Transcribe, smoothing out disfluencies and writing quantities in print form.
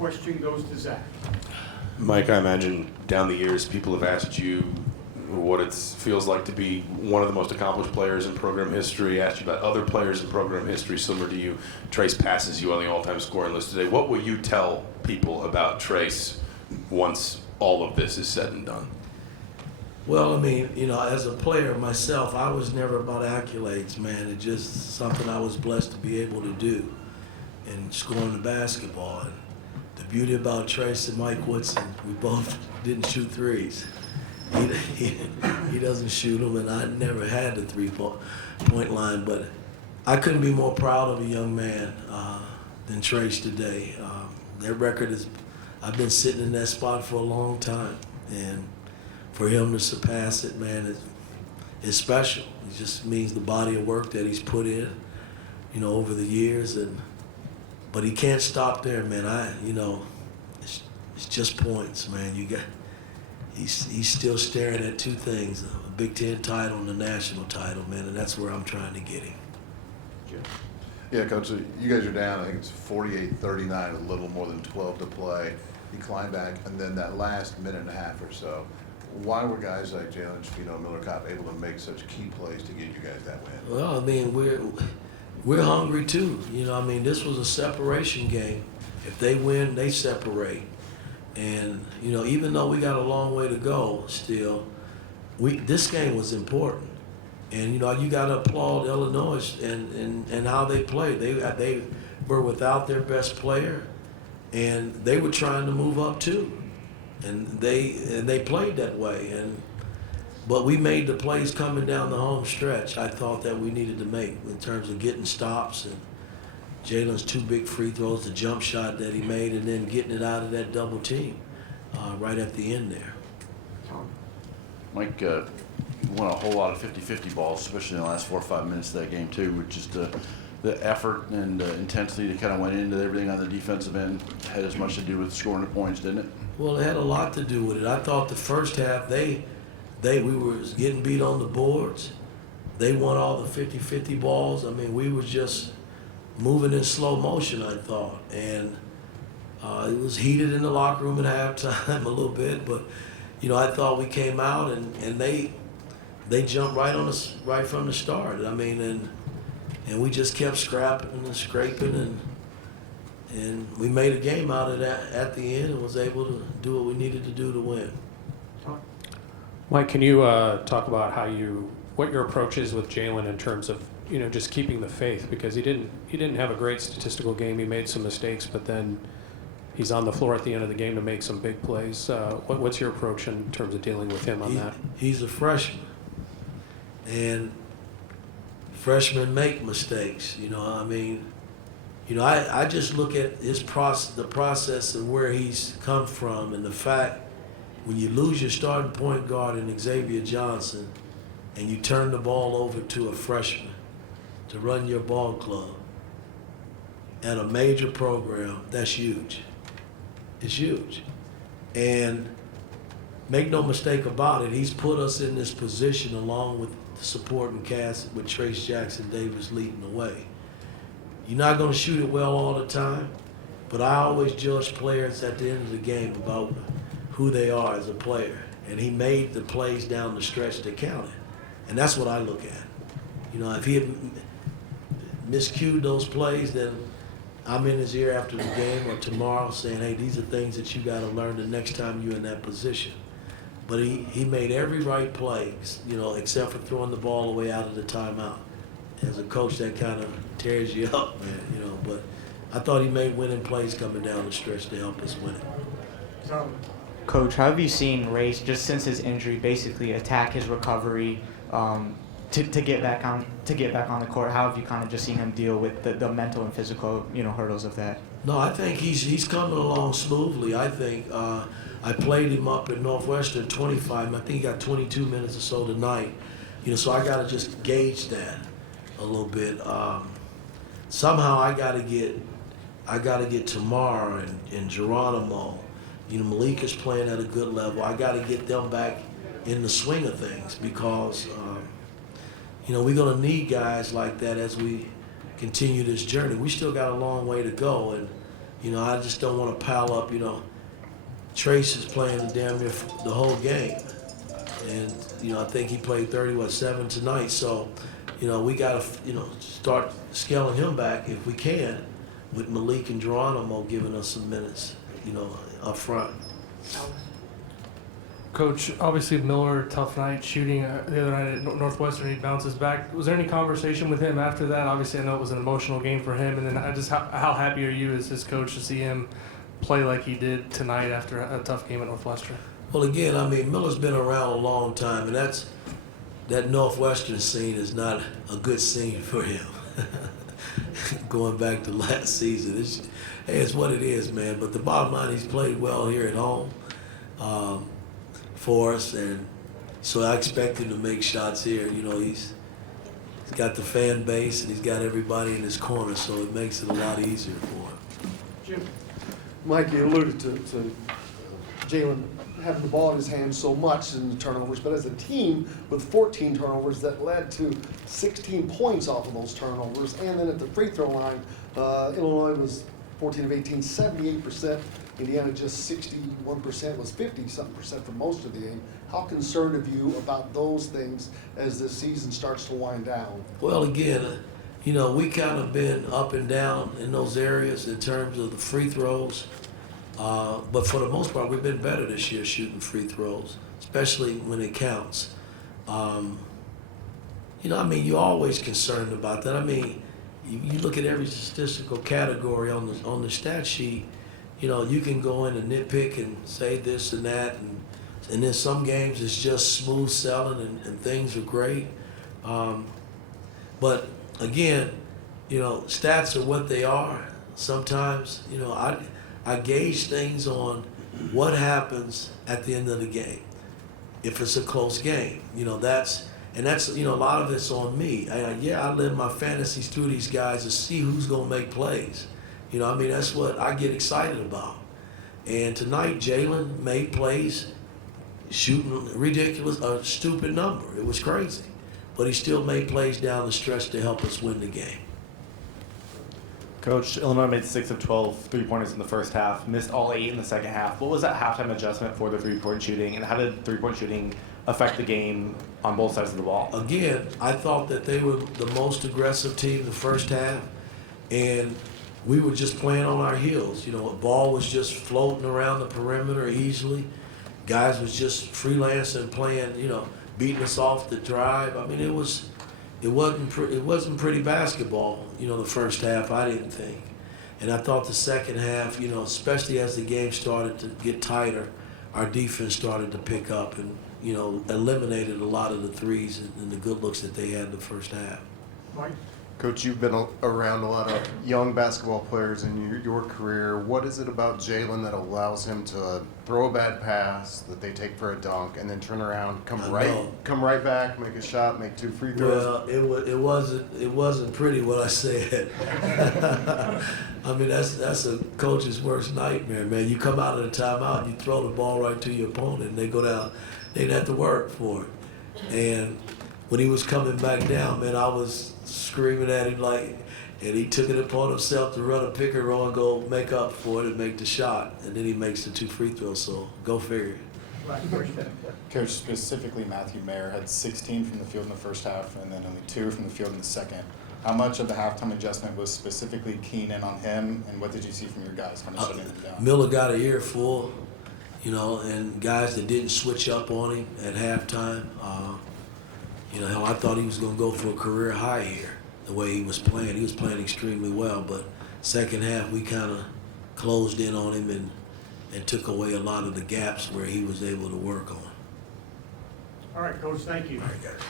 question goes to Zach. Mike, I imagine down the years people have asked you what it feels like to be one of the most accomplished players in program history, asked you about other players in program history similar to you. Trace passes you on the all-time scoring list today. What will you tell people about Trace once all of this is said and done? Well, I mean, as a player myself, I was never about accolades, man. It's just something I was blessed to be able to do and scoring the basketball. And the beauty about Trace and Mike Woodson, we both didn't shoot threes. He doesn't shoot them, and I never had the three-point line. But I couldn't be more proud of a young man than Trace today. That record is, I've been sitting in that spot for a long time, and for him to surpass it, man, it's special. It just means the body of work that he's put in, over the years. But he can't stop there, man. It's just points, man. He's still staring at two things: a Big Ten title and a national title, man. And that's where I'm trying to get him. Yeah, Coach, so you guys are down, I think it's 48-39, a little more than 12 to play. You climb back, and then that last minute and a half or so, why were guys like Jalen Hood-Schifino, Miller, Kopp able to make such key plays to get you guys that win? Well, I mean, we're hungry too. This was a separation game. If they win, they separate. And, even though we got a long way to go still, this game was important. And, you got to applaud Illinois and how they played. They were without their best player, and they were trying to move up too. And they played that way. But we made the plays coming down the home stretch I thought that we needed to make in terms of getting stops and Jalen's two big free throws, the jump shot that he made, and then getting it out of that double team right at the end there. Mike, you won a whole lot of 50-50 balls, especially in the last 4 or 5 minutes of that game too, with just the effort and intensity that kind of went into everything on the defensive end. Had as much to do with scoring the points, didn't it? Well, it had a lot to do with it. I thought the first half we were getting beat on the boards. They won all the 50-50 balls. We were just moving in slow motion, I thought. And it was heated in the locker room at halftime a little bit, but I thought we came out and they jumped right on us right from the start. And we just kept scrapping and scraping and we made a game out of that at the end and was able to do what we needed to do to win. Mike, can you talk about what your approach is with Jalen in terms of just keeping the faith, because he didn't have a great statistical game. He made some mistakes, but then he's on the floor at the end of the game to make some big plays. What's your approach in terms of dealing with him on that? He's a freshman, and freshmen make mistakes. I just look at the process and where he's come from, and the fact when you lose your starting point guard in Xavier Johnson and you turn the ball over to a freshman to run your ball club at a major program, that's huge. It's huge. And make no mistake about it, he's put us in this position along with the supporting cast with Trace Jackson Davis leading the way. You're not going to shoot it well all the time, but I always judge players at the end of the game about who they are as a player. And he made the plays down the stretch that counted. And that's what I look at. If he had miscued those plays, then I'm in his ear after the game or tomorrow saying, hey, these are things that you got to learn the next time you're in that position. But he made every right play, except for throwing the ball away out of the timeout. As a coach, that kind of tears you up, man, But I thought he made winning plays coming down the stretch to help us win it. Coach, how have you seen Race, just since his injury, basically attack his recovery to get back on the court? How have you kind of just seen him deal with the mental and physical hurdles of that? No, I think he's coming along smoothly. I think I played him up at Northwestern 25. I think he got 22 minutes or so tonight. So I got to just gauge that a little bit. Somehow I got to get Tamar and Geronimo. Malika's playing at a good level. I got to get them back in the swing of things because, we're going to need guys like that as we continue this journey. We still got a long way to go, and I just don't want to pile up. Trace is playing damn near the whole game, and I think he played 7 tonight. So, we got to start scaling him back if we can, with Malik and Geronimo giving us some minutes, up front. Coach, obviously Miller, tough night shooting the other night at Northwestern. He bounces back. Was there any conversation with him after that? Obviously, I know it was an emotional game for him. And then just how happy are you as his coach to see him play like he did tonight after a tough game at Northwestern? Well, again, Miller's been around a long time, and that Northwestern scene is not a good scene for him. Going back to last season, it's what it is, man. But the bottom line, he's played well here at home. For us, and so I expect him to make shots here. He's got the fan base and he's got everybody in his corner, so it makes it a lot easier for him. Jim. Mike, you alluded to Jalen having the ball in his hands so much in the turnovers, but as a team with 14 turnovers that led to 16 points off of those turnovers, and then at the free throw line, Illinois was 14 of 18, 78%. Indiana just 61%, was 50-something% for most of the game. How concerned are you about those things as the season starts to wind down? Well, again, we kind of been up and down in those areas in terms of the free throws. But for the most part, we've been better this year shooting free throws, especially when it counts. You're always concerned about that. You look at every statistical category on the stat sheet. You can go in and nitpick and say this and that, and then some games it's just smooth sailing and things are great. But again, stats are what they are. Sometimes, I gauge things on what happens at the end of the game. If it's a close game, that's a lot of it's on me. I live my fantasies through these guys to see who's gonna make plays. That's what I get excited about. And tonight, Jalen made plays, shooting a stupid number. It was crazy. But he still made plays down the stretch to help us win the game. Coach, Illinois made 6 of 12 three-pointers in the first half, missed all 8 in the second half. What was that halftime adjustment for the three-point shooting, and how did three-point shooting affect the game on both sides of the ball? Again, I thought that they were the most aggressive team in the first half, and we were just playing on our heels. The ball was just floating around the perimeter easily. Guys was just freelancing, playing, beating us off the drive. It wasn't pretty basketball, the first half, I didn't think. And I thought the second half, especially as the game started to get tighter, our defense started to pick up and, eliminated a lot of the threes and the good looks that they had in the first half. Mike? Coach, you've been around a lot of young basketball players in your career. What is it about Jalen that allows him to throw a bad pass that they take for a dunk and then turn around, come right back, make a shot, make 2 free throws? Well, it wasn't pretty what I said. That's a coach's worst nightmare, man. You come out of the timeout, you throw the ball right to your opponent, and they go down. They didn't have to work for it. And when he was coming back down, man, I was screaming at him and he took it upon himself to run a pick and roll and go make up for it and make the shot. And then he makes the 2 free throws, so go figure. Coach, specifically Matthew Mayer had 16 from the field in the first half and then only 2 from the field in the second. How much of the halftime adjustment was specifically keying in on him, and what did you see from your guys kind of shutting him down? Miller got an earful, and guys that didn't switch up on him at halftime. I thought he was going to go for a career high here, the way he was playing. He was playing extremely well, but second half we kind of closed in on him and took away a lot of the gaps where he was able to work on. All right, Coach, thank you. All right, guys.